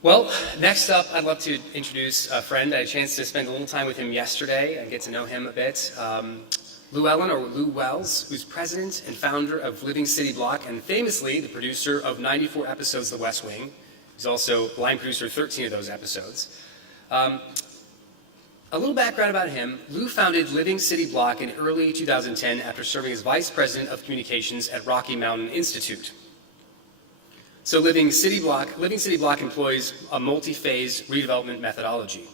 Well, next up, I'd love to introduce a friend. I had a chance to spend a little time with him yesterday and get to know him a bit. Llewellyn, or Lou Wells, who's president and founder of Living City Block and famously the producer of 94 episodes of The West Wing. He's also line producer of 13 of those episodes. A little background about him. Lou founded Living City Block in early 2010 after serving as vice president of communications at Rocky Mountain Institute. So Living City Block employs a multi-phase redevelopment methodology.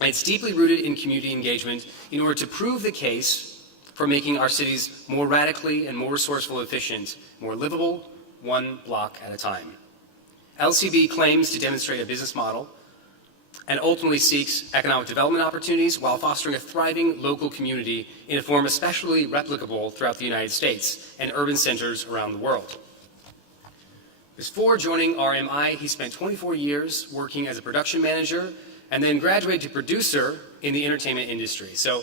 And it's deeply rooted in community engagement in order to prove the case for making our cities more radically and more resourceful, efficient, more livable, one block at a time. LCB claims to demonstrate a business model and ultimately seeks economic development opportunities while fostering a thriving local community in a form especially replicable throughout the United States and urban centers around the world. Before joining RMI, he spent 24 years working as a production manager and then graduated to producer in the entertainment industry. So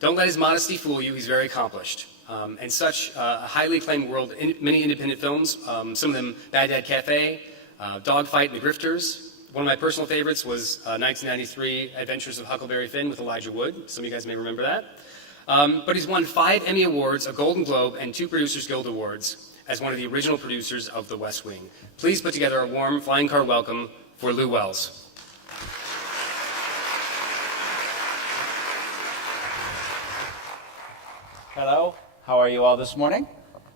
don't let his modesty fool you, he's very accomplished. And such a highly acclaimed world, many independent films, some of them Bad Dad Cafe, Dogfight and the Grifters. One of my personal favorites was 1993 Adventures of Huckleberry Finn with Elijah Wood. Some of you guys may remember that. But he's won 5 Emmy Awards, a Golden Globe, and 2 Producers Guild Awards as one of the original producers of The West Wing. Please put together a warm flying car welcome for Lou Wells. Hello, how are you all this morning?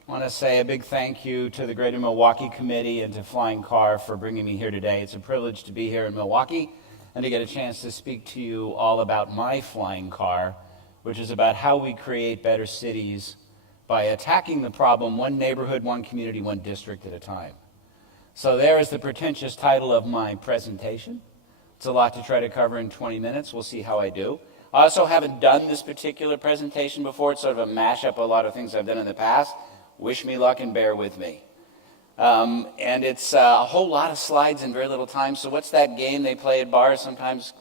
I want to say a big thank you to the Greater Milwaukee Committee and to Flying Car for bringing me here today. It's a privilege to be here in Milwaukee and to get a chance to speak to you all about my Flying Car, which is about how we create better cities by attacking the problem one neighborhood, one community, one district at a time. So there is the pretentious title of my presentation. It's a lot to try to cover in 20 minutes. We'll see how I do. I also haven't done this particular presentation before. It's sort of a mashup of a lot of things I've done in the past. Wish me luck and bear with me. And it's a whole lot of slides in very little time. So what's that game they play at bars sometimes?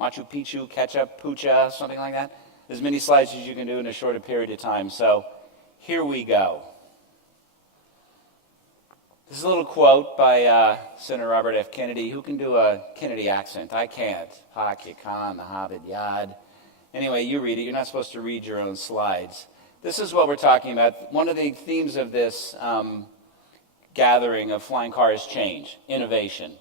Machu Picchu, Ketchup, Pucha, something like that? As many slides as you can do in a shorter period of time. So here we go. This is a little quote by Senator Robert F. Kennedy. Who can do a Kennedy accent? I can't. Hak Yakan, the Hobbit Yad. Anyway, you read it. You're not supposed to read your own slides. This is what we're talking about. One of the themes of this gathering of Flying Car is change, innovation.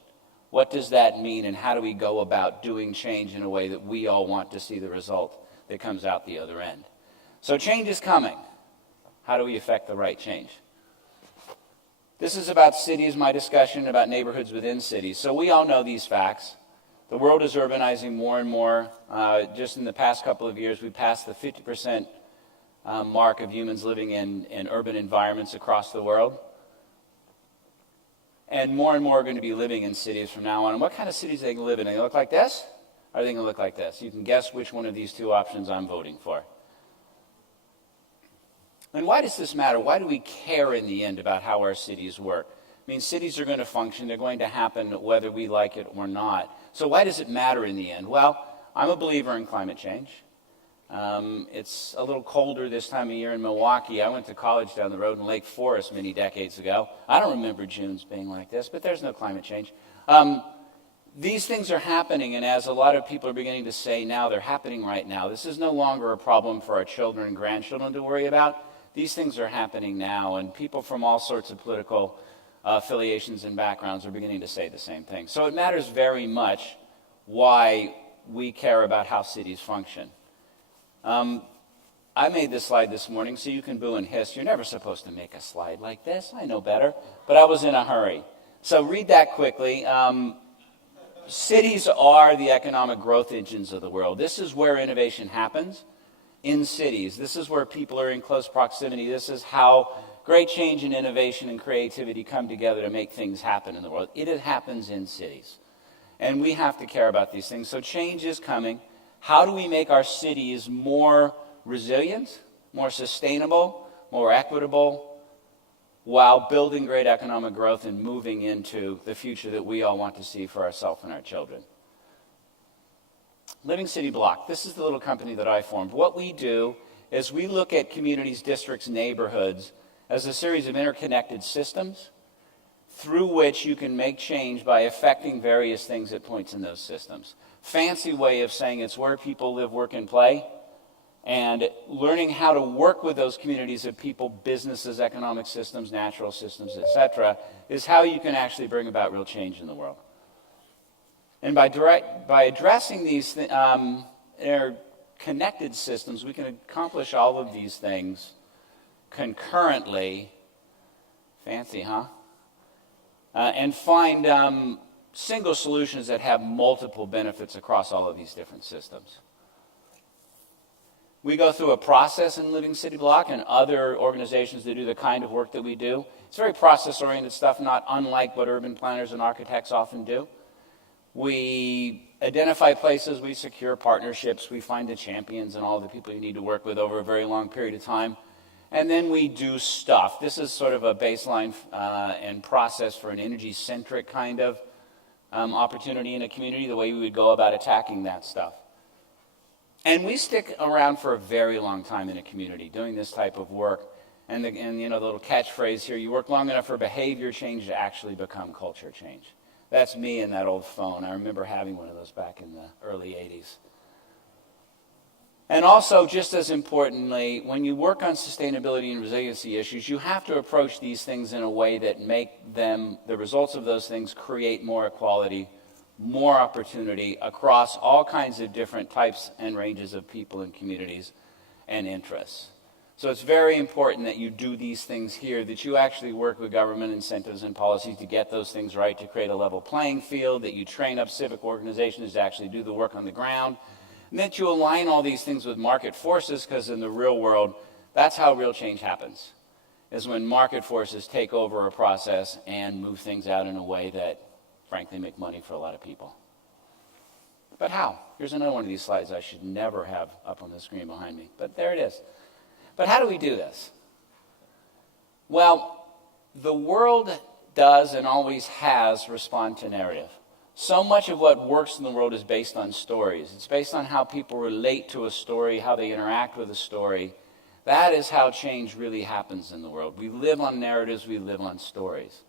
What does that mean, and how do we go about doing change in a way that we all want to see the result that comes out the other end? So change is coming. How do we affect the right change? This is about cities, my discussion about neighborhoods within cities. So we all know these facts. The world is urbanizing more and more. Just in the past couple of years, we passed the 50% mark of humans living in urban environments across the world. And more are going to be living in cities from now on. And what kind of cities are they going to live in? Are they going to look like this? Or are they going to look like this? You can guess which one of these 2 options I'm voting for. And why does this matter? Why do we care in the end about how our cities work? I mean, cities are going to function. They're going to happen whether we like it or not. So why does it matter in the end? Well, I'm a believer in climate change. It's a little colder this time of year in Milwaukee. I went to college down the road in Lake Forest many decades ago. I don't remember Junes being like this, but there's no climate change. These things are happening, and as a lot of people are beginning to say now, they're happening right now. This is no longer a problem for our children and grandchildren to worry about. These things are happening now, and people from all sorts of political affiliations and backgrounds are beginning to say the same thing. So it matters very much why we care about how cities function. I made this slide this morning so you can boo and hiss. You're never supposed to make a slide like this. I know better, but I was in a hurry. So read that quickly. Cities are the economic growth engines of the world. This is where innovation happens. In cities. This is where people are in close proximity. This is how great change and innovation and creativity come together to make things happen in the world. It happens in cities. And we have to care about these things. So change is coming. How do we make our cities more resilient, more sustainable, more equitable, while building great economic growth and moving into the future that we all want to see for ourselves and our children? Living City Block. This is the little company that I formed. What we do is we look at communities, districts, neighborhoods as a series of interconnected systems through which you can make change by affecting various things at points in those systems. Fancy way of saying it's where people live, work, and play. And learning how to work with those communities of people, businesses, economic systems, natural systems, etc., is how you can actually bring about real change in the world. And by addressing these connected systems, we can accomplish all of these things concurrently. Fancy, huh? And find single solutions that have multiple benefits across all of these different systems. We go through a process in Living City Block and other organizations that do the kind of work that we do. It's very process-oriented stuff, not unlike what urban planners and architects often do. We identify places, we secure partnerships, we find the champions and all the people you need to work with over a very long period of time. And then we do stuff. This is sort of a baseline and process for an energy-centric kind of opportunity in a community, the way we would go about attacking that stuff. And we stick around for a very long time in a community doing this type of work. And the little catchphrase here, you work long enough for behavior change to actually become culture change. That's me and that old phone. I remember having one of those back in the early 80s. And also, just as importantly, when you work on sustainability and resiliency issues, you have to approach these things in a way that make them, the results of those things, create more equality, more opportunity across all kinds of different types and ranges of people and communities and interests. So it's very important that you do these things here, that you actually work with government incentives and policies to get those things right, to create a level playing field, that you train up civic organizations to actually do the work on the ground, and that you align all these things with market forces, because in the real world, that's how real change happens, is when market forces take over a process and move things out in a way that frankly make money for a lot of people. But how? Here's another one of these slides I should never have up on the screen behind me, but there it is. But how do we do this? Well, the world does and always has respond to narrative. So much of what works in the world is based on stories. It's based on how people relate to a story, how they interact with a story. That is how change really happens in the world. We live on narratives, we live on stories.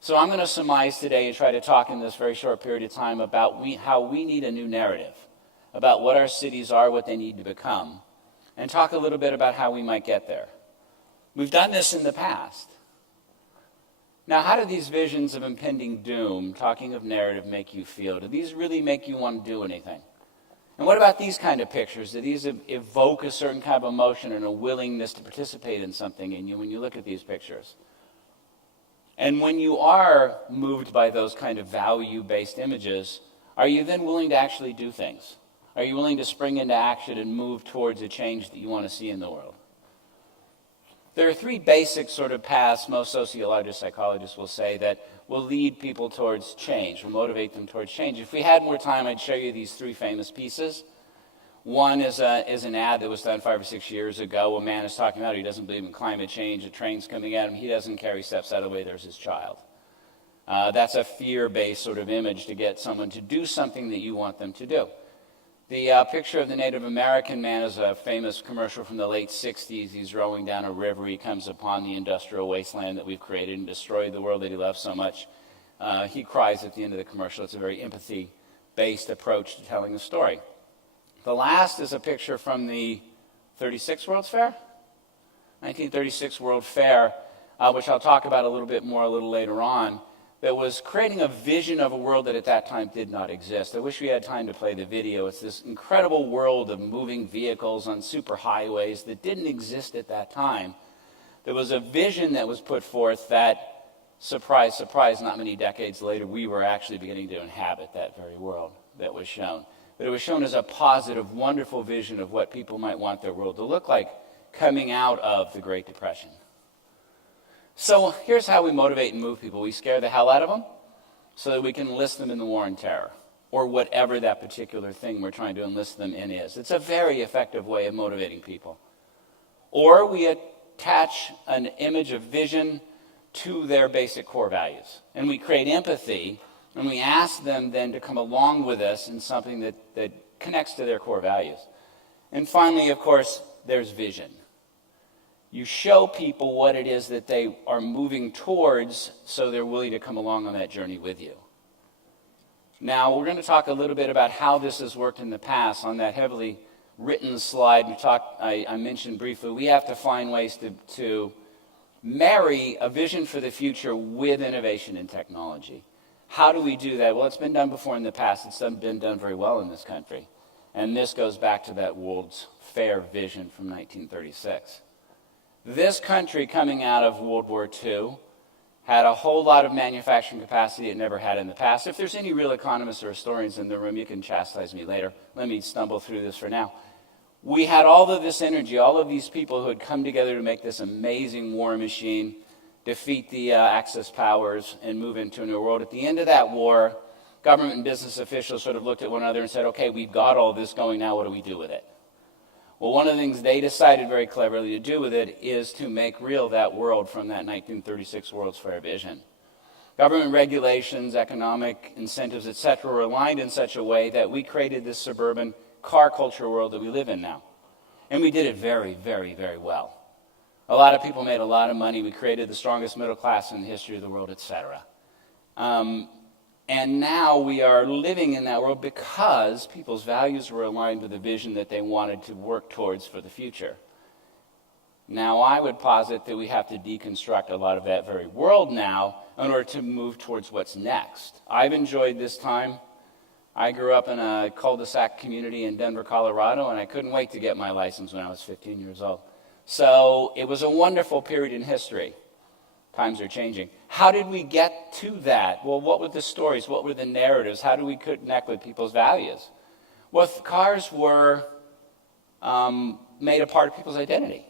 So I'm going to surmise today and try to talk in this very short period of time about how we need a new narrative, about what our cities are, what they need to become, and talk a little bit about how we might get there. We've done this in the past. Now, how do these visions of impending doom, talking of narrative, make you feel? Do these really make you want to do anything? And what about these kind of pictures? Do these evoke a certain kind of emotion and a willingness to participate in something in you when you look at these pictures? And when you are moved by those kind of value-based images, are you then willing to actually do things? Are you willing to spring into action and move towards a change that you want to see in the world? There are three basic sort of paths most sociologists, psychologists will say that will lead people towards change, will motivate them towards change. If we had more time, I'd show you these three famous pieces. One is an ad that was done 5 or 6 years ago. A man is talking about he doesn't believe in climate change. A train's coming at him. He doesn't care. He steps out of the way. There's his child. That's a fear-based sort of image to get someone to do something that you want them to do. The picture of the Native American man is a famous commercial from the late 60s. He's rowing down a river. He comes upon the industrial wasteland that we've created and destroyed the world that he loves so much. He cries at the end of the commercial. It's a very empathy-based approach to telling a story. The last is a picture from the 1936 World Fair, which I'll talk about a little bit more a little later on, that was creating a vision of a world that at that time did not exist. I wish we had time to play the video. It's this incredible world of moving vehicles on superhighways that didn't exist at that time. There was a vision that was put forth that, surprise, surprise, not many decades later, we were actually beginning to inhabit that very world that was shown. But it was shown as a positive, wonderful vision of what people might want their world to look like coming out of the Great Depression. So here's how we motivate and move people. We scare the hell out of them so that we can enlist them in the war on terror, or whatever that particular thing we're trying to enlist them in is. It's a very effective way of motivating people. Or we attach an image of vision to their basic core values, and we create empathy. And we ask them then to come along with us in something that connects to their core values. And finally, of course, there's vision. You show people what it is that they are moving towards so they're willing to come along on that journey with you. Now, we're going to talk a little bit about how this has worked in the past. On that heavily written slide I mentioned briefly, we have to find ways to marry a vision for the future with innovation and technology. How do we do that? Well, it's been done before in the past. It's been done very well in this country. And this goes back to that World's Fair vision from 1936. This country, coming out of World War II, had a whole lot of manufacturing capacity it never had in the past. If there's any real economists or historians in the room, you can chastise me later. Let me stumble through this for now. We had all of this energy, all of these people who had come together to make this amazing war machine, defeat the Axis powers, and move into a new world. At the end of that war, government and business officials sort of looked at one another and said, okay, we've got all this going now, what do we do with it? Well, one of the things they decided very cleverly to do with it is to make real that world from that 1936 World's Fair vision. Government regulations, economic incentives, etc., were aligned in such a way that we created this suburban car culture world that we live in now. And we did it very, very, very well. A lot of people made a lot of money. We created the strongest middle class in the history of the world, etc. And now we are living in that world because people's values were aligned with the vision that they wanted to work towards for the future. Now, I would posit that we have to deconstruct a lot of that very world now in order to move towards what's next. I've enjoyed this time. I grew up in a cul-de-sac community in Denver, Colorado, and I couldn't wait to get my license when I was 15 years old. So it was a wonderful period in history. Times are changing. How did we get to that? Well, what were the stories? What were the narratives? How do we connect with people's values? Well, cars were made a part of people's identity.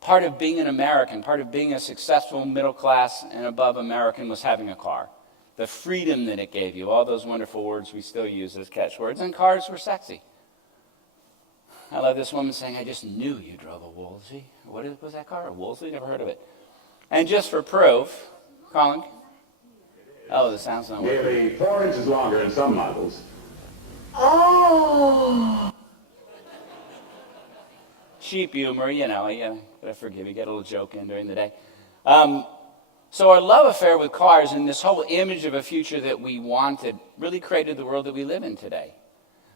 Part of being an American, part of being a successful middle class and above American was having a car. The freedom that it gave you, all those wonderful words we still use as catchwords, and cars were sexy. I love this woman saying, I just knew you drove a Woolsey. What was that car? A Woolsey? Never heard of it. And just for proof, Colin? Oh, the sound's not working. Nearly 4 inches longer in some models. Oh! Cheap humor, you know, but I forgive you, get a little joke in during the day. So our love affair with cars and this whole image of a future that we wanted really created the world that we live in today.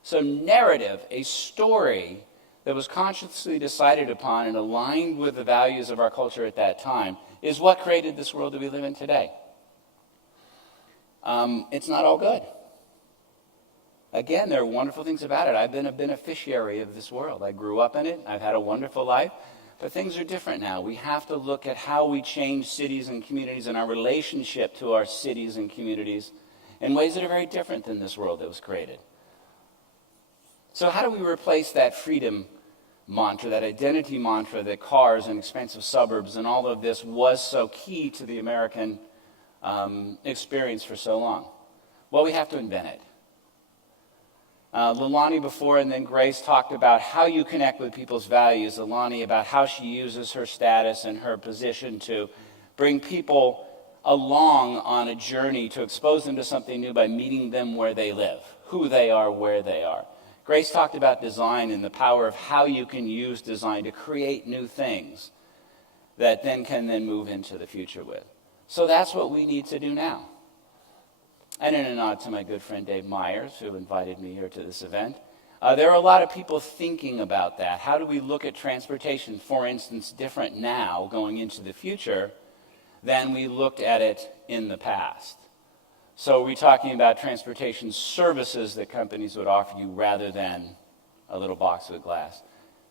So narrative, a story that was consciously decided upon and aligned with the values of our culture at that time is what created this world that we live in today. It's not all good. Again, there are wonderful things about it. I've been a beneficiary of this world. I grew up in it. I've had a wonderful life. But things are different now. We have to look at how we change cities and communities and our relationship to our cities and communities in ways that are very different than this world that was created. So how do we replace that freedom mantra, that identity mantra that cars and expansive suburbs and all of this was so key to the American experience for so long? Well, we have to invent it. Leilani before and then Grace talked about how you connect with people's values. Leilani about how she uses her status and her position to bring people along on a journey to expose them to something new by meeting them where they live, who they are, where they are. Grace talked about design and the power of how you can use design to create new things that can move into the future with. So that's what we need to do now. And in a nod to my good friend Dave Myers, who invited me here to this event, there are a lot of people thinking about that. How do we look at transportation, for instance, different now going into the future than we looked at it in the past? So are we talking about transportation services that companies would offer you rather than a little box with glass?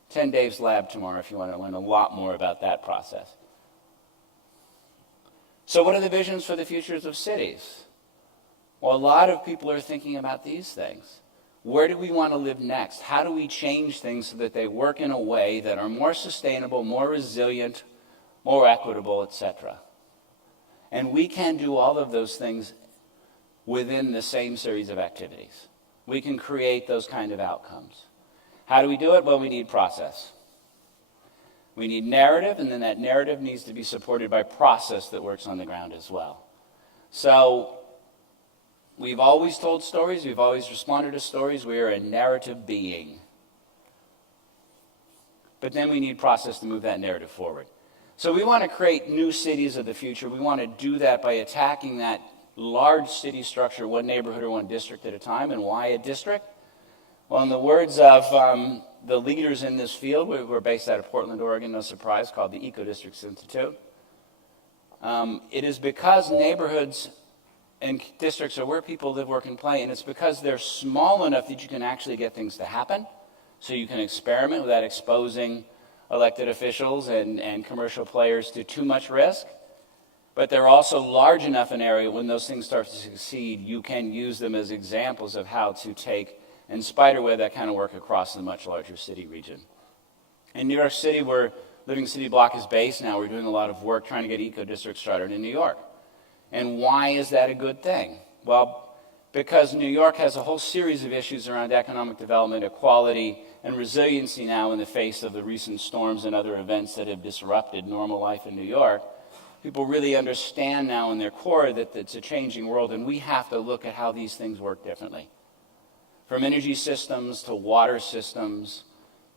Attend Dave's lab tomorrow if you want to learn a lot more about that process. So what are the visions for the futures of cities? Well, a lot of people are thinking about these things. Where do we want to live next? How do we change things so that they work in a way that are more sustainable, more resilient, more equitable, etc.? And we can do all of those things within the same series of activities. We can create those kind of outcomes. How do we do it? Well, we need process. We need narrative, and then that narrative needs to be supported by process that works on the ground as well. So we've always told stories. We've always responded to stories. We are a narrative being. But then we need process to move that narrative forward. So we want to create new cities of the future. We want to do that by attacking that large city structure, one neighborhood or one district at a time. And why a district? Well, in the words of the leaders in this field, we're based out of Portland, Oregon, no surprise, called the Eco Districts Institute. It is because neighborhoods and districts are where people live, work, and play, and it's because they're small enough that you can actually get things to happen. So you can experiment without exposing elected officials and commercial players to too much risk. But they're also large enough an area when those things start to succeed, you can use them as examples of how to take and spiderweb that kind of work across the much larger city region. In New York City, where Living City Block is based now, we're doing a lot of work trying to get eco-districts started in New York. And why is that a good thing? Well, because New York has a whole series of issues around economic development, equality, and resiliency now in the face of the recent storms and other events that have disrupted normal life in New York. People really understand now in their core that it's a changing world, and we have to look at how these things work differently. From energy systems to water systems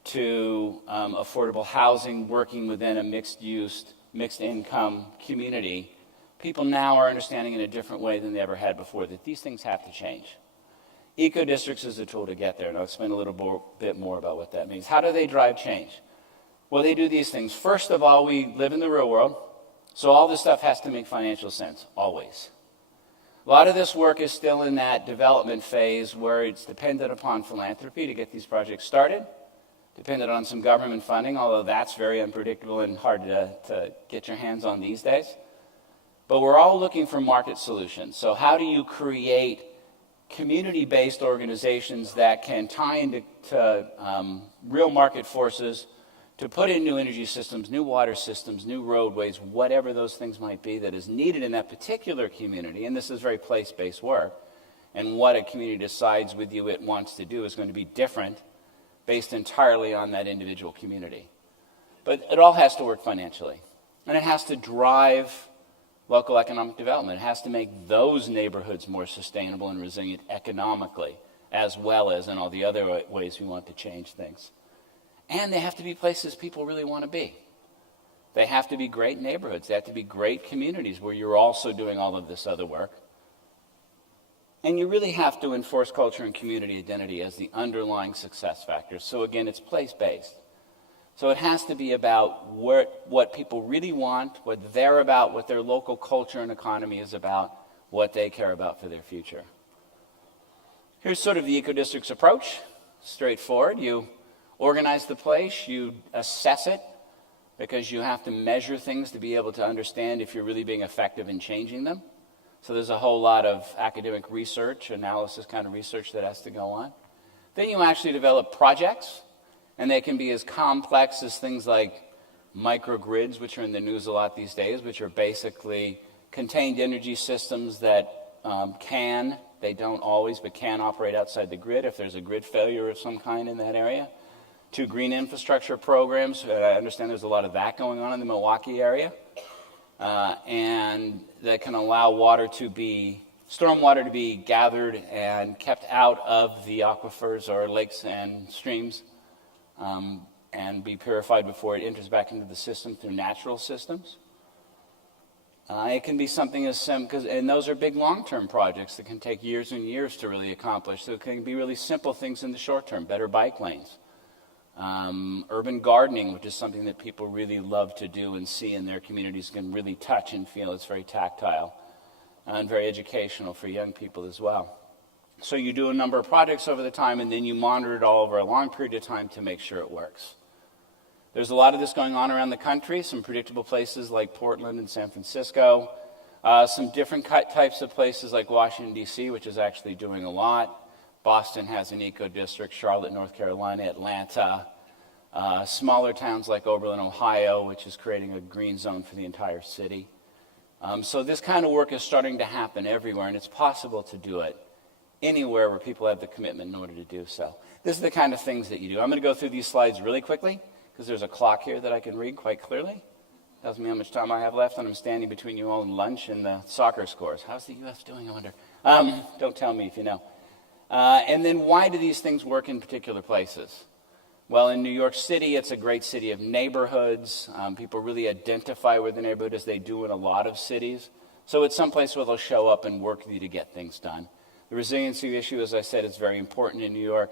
to affordable housing, working within a mixed-use, mixed-income community, people now are understanding in a different way than they ever had before that these things have to change. Eco-districts is a tool to get there, and I'll explain a little bit more about what that means. How do they drive change? Well, they do these things. First of all, we live in the real world, so all this stuff has to make financial sense, always. A lot of this work is still in that development phase where it's dependent upon philanthropy to get these projects started, dependent on some government funding, although that's very unpredictable and hard to get your hands on these days. But we're all looking for market solutions. So how do you create community-based organizations that can tie into real market forces to put in new energy systems, new water systems, new roadways, whatever those things might be that is needed in that particular community? And this is very place-based work. And what a community decides with you it wants to do is going to be different based entirely on that individual community. But it all has to work financially. And it has to drive local economic development. It has to make those neighborhoods more sustainable and resilient economically, as well as in all the other ways we want to change things. And they have to be places people really want to be. They have to be great neighborhoods. They have to be great communities where you're also doing all of this other work. And you really have to enforce culture and community identity as the underlying success factors. So again, it's place-based. So it has to be about what people really want, what they're about, what their local culture and economy is about, what they care about for their future. Here's sort of the eco-districts approach. Straightforward. You organize the place, you assess it, because you have to measure things to be able to understand if you're really being effective in changing them. So there's a whole lot of academic research, analysis kind of research that has to go on. Then you actually develop projects. And they can be as complex as things like microgrids, which are in the news a lot these days, which are basically contained energy systems that they don't always, but can operate outside the grid if there's a grid failure of some kind in that area, to green infrastructure programs. I understand there's a lot of that going on in the Milwaukee area. And that can allow stormwater to be gathered and kept out of the aquifers or lakes and streams. And be purified before it enters back into the system through natural systems. It can be something as simple, and those are big long-term projects that can take years and years to really accomplish. So it can be really simple things in the short term, better bike lanes. Urban gardening, which is something that people really love to do and see in their communities, can really touch and feel. It's very tactile and very educational for young people as well. So you do a number of projects over the time, and then you monitor it all over a long period of time to make sure it works. There's a lot of this going on around the country, some predictable places like Portland and San Francisco, some different types of places like Washington, D.C., which is actually doing a lot. Boston has an eco-district, Charlotte, North Carolina, Atlanta, smaller towns like Oberlin, Ohio, which is creating a green zone for the entire city. So this kind of work is starting to happen everywhere, and it's possible to do it anywhere where people have the commitment in order to do so. This is the kind of things that you do. I'm going to go through these slides really quickly because there's a clock here that I can read quite clearly. Tells me how much time I have left, and I'm standing between you all and lunch and the soccer scores. How's the U.S. doing, I wonder? Don't tell me if you know. And then why do these things work in particular places? Well, in New York City, it's a great city of neighborhoods. People really identify with the neighborhood as they do in a lot of cities. So it's someplace where they'll show up and work with you to get things done. The resiliency issue, as I said, is very important in New York.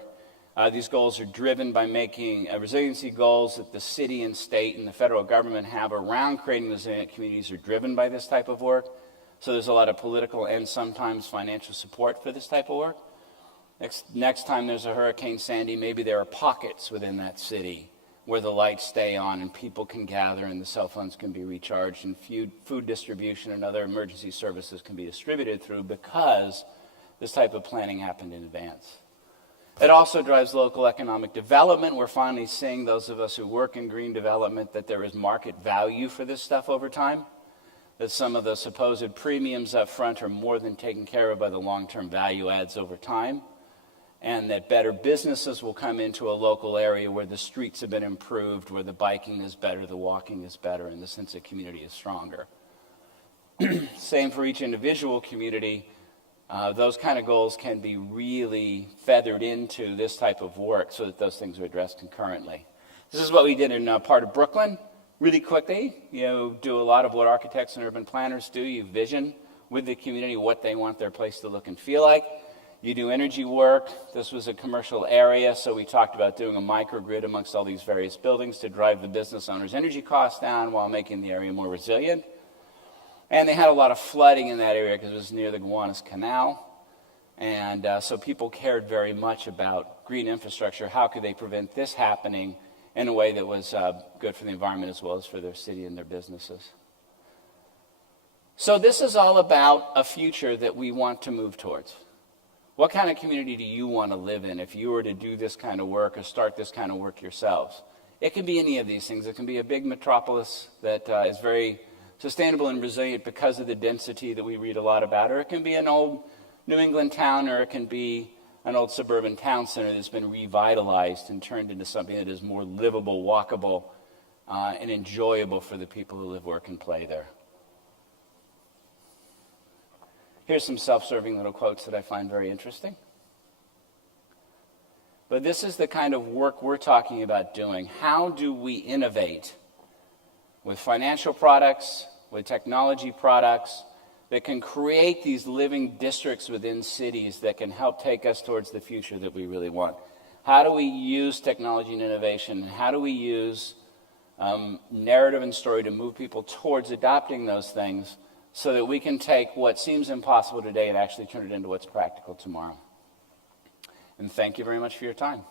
These goals are driven by making resiliency goals that the city and state and the federal government have around creating resilient communities are driven by this type of work. So there's a lot of political and sometimes financial support for this type of work. Next time there's a Hurricane Sandy, maybe there are pockets within that city where the lights stay on and people can gather and the cell phones can be recharged and food distribution and other emergency services can be distributed through because this type of planning happened in advance. It also drives local economic development. We're finally seeing, those of us who work in green development, that there is market value for this stuff over time, that some of the supposed premiums up front are more than taken care of by the long-term value adds over time, and that better businesses will come into a local area where the streets have been improved, where the biking is better, the walking is better, and the sense of community is stronger. Same for each individual community. Those kind of goals can be really feathered into this type of work so that those things are addressed concurrently. This is what we did in part of Brooklyn. Really quickly, you do a lot of what architects and urban planners do. You vision with the community what they want their place to look and feel like. You do energy work. This was a commercial area, so we talked about doing a microgrid amongst all these various buildings to drive the business owner's energy costs down while making the area more resilient. And they had a lot of flooding in that area because it was near the Gowanus Canal. And so people cared very much about green infrastructure. How could they prevent this happening in a way that was good for the environment as well as for their city and their businesses? So this is all about a future that we want to move towards. What kind of community do you want to live in if you were to do this kind of work or start this kind of work yourselves? It can be any of these things. It can be a big metropolis that is very sustainable and resilient because of the density that we read a lot about, or it can be an old New England town, or it can be an old suburban town center that's been revitalized and turned into something that is more livable, walkable, and enjoyable for the people who live, work, and play there. Here's some self-serving little quotes that I find very interesting. But this is the kind of work we're talking about doing. How do we innovate with financial products, with technology products that can create these living districts within cities that can help take us towards the future that we really want? How do we use technology and innovation? How do we use narrative and story to move people towards adopting those things so that we can take what seems impossible today and actually turn it into what's practical tomorrow? And thank you very much for your time.